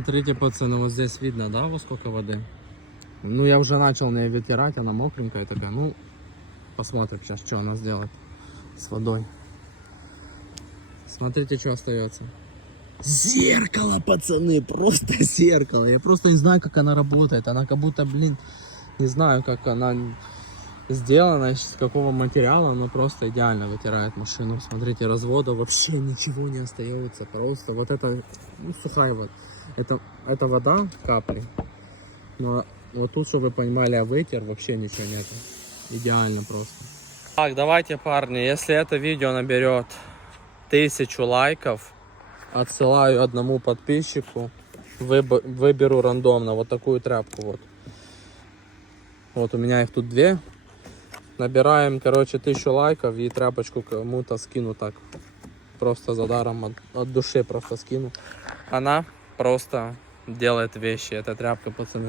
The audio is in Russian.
Смотрите, пацаны, вот здесь видно, да, во сколько воды? Ну, я уже начал на ней вытирать, она мокренькая такая. Ну, посмотрим сейчас, что она сделает с водой. Смотрите, что остается. Зеркало, пацаны, просто зеркало. Я просто не знаю, как она работает. Она как будто, блин, не знаю, как она сделана, из какого материала, но просто идеально вытирает машину. Смотрите, развода вообще ничего не остается. Просто вот это, ну, сухая вода. Это вода, капли. Но вот тут, чтобы вы понимали, а вытер вообще ничего нет. Идеально просто. Так, давайте, парни, если это видео наберет 1000 лайков, отсылаю одному подписчику, выберу рандомно вот такую тряпку вот. Вот у меня их тут 2. Набираем, короче, 1000 лайков и тряпочку кому-то скину так. Просто за даром, от души просто скину. Она просто делает вещи, эта тряпка, пацаны.